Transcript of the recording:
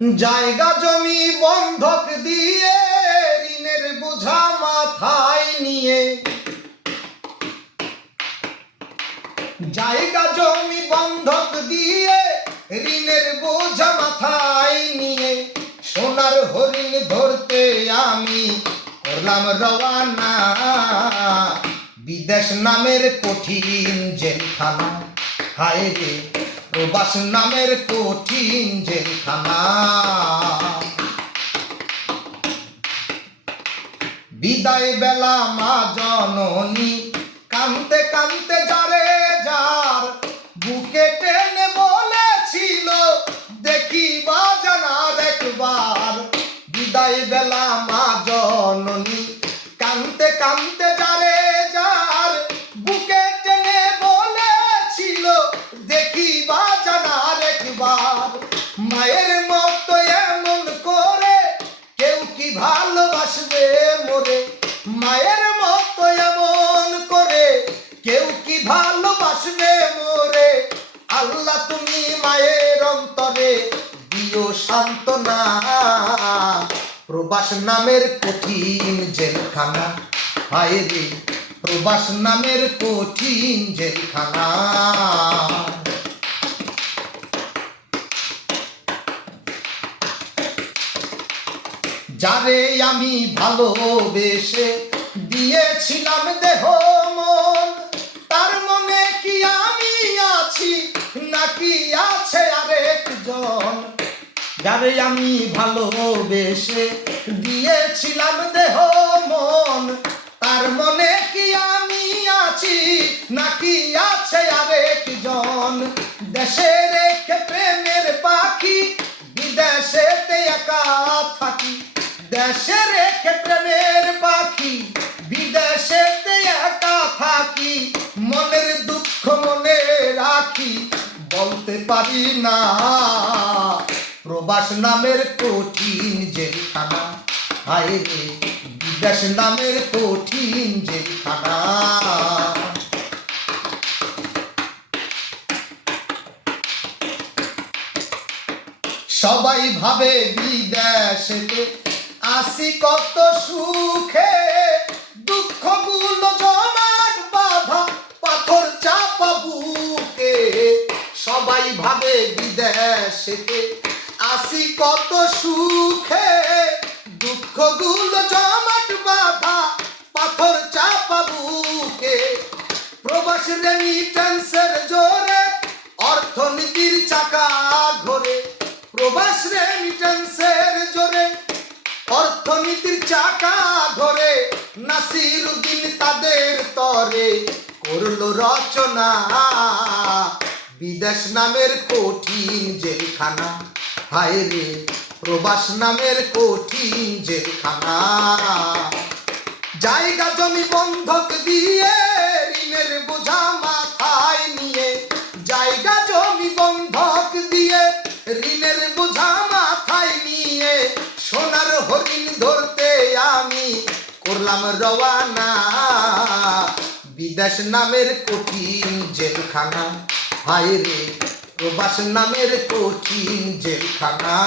জায়গা জমি বন্ধক দিয়ে ঋণের বোঝা মাথায় নিয়ে, জায়গা জমি বন্ধক দিয়ে ঋণের বোঝা মাথায় নিয়ে, সোনার হরিণ ধরতে আমি করলাম রওয়ানা। বিদেশ নামের কঠিন জেলখানা, হায় রে প্রবাস নামের কঠিন জেলখানা। বিদায় বেলা মা জননী কাঁদতে কাঁদতে যারে যার বুকে টেনে বলেছিল দেখিবা জানার একবার। বিদায় বেলা মা জননী কাঁদতে কাঁদতে যারে যার বুকে টেনে বলেছিল দেখিবা জানার একবার। মায়ের মতো এমন করে কেউ কি ভালোবাসবে মোরে, মায়ের মতো এমন করে কেউ কি ভালোবাসবে মোরে। আল্লাহ তুমি মায়ের অন্তরে দিও সান্ত্বনা। প্রবাস নামের কঠিন জেলখানা, হায় রে প্রবাস নামের কঠিন জেলখানা। যারে আমি ভালোবেসে দিয়েছিলাম দেহ মন, তার মনে কি আমি আছি নাকি আছে আরেকজন। যারে আমি ভালোবেসে দিয়েছিলাম দেহ মন, তার মনে কি আমি আছি নাকি আছে আরেকজন। দেশে রেখে প্রেমের পাখি বিদেশেতে একা থাকি, দেশে রেখে প্রেমের পাখি বিদেশেতে একা থাকি। মনের দুঃখ মনে রাখি বলতে পারি না, প্রবাস নামের কঠিন জেলখানা, হায় রে বিদেশ নামের কঠিন জেলখানা। সবাই ভাবে বিদেশেতে আসি কত সুখে, দুঃখগুলো জমাট বাঁধা পাথর চাপা বুকে। সবাই ভাবে বিদেশেতে আসি কত সুখে, দুঃখগুলো জমাট বাঁধা পাথর চাপা বুকে। প্রবাস রেমিটেন্সের জোরে অর্থনীতির চাকা ঘোরে, প্রবাস রেমিটেন্সের জোরে অর্থনীতির চাকা ধরে। নাসিরউদ্দিন তাদের তরে করলো রচনা, বিদেশ নামের কঠিন জেলখানা, হায় রে প্রবাস নামের কঠিন জেলখানা। জায়গা জমি বন্ধক দিয়ে ঋণের বোঝা মাথায় নিয়ে, জায়গা জমি বন্ধক দিয়ে ঋণের বোঝা মাথায় নিয়ে, সোনার হরিণ ধরতে আমি করলাম রওয়ানা। বিদেশ নামের কঠিন জেলখানা, হায় রে প্রবাস নামের কঠিন জেলখানা।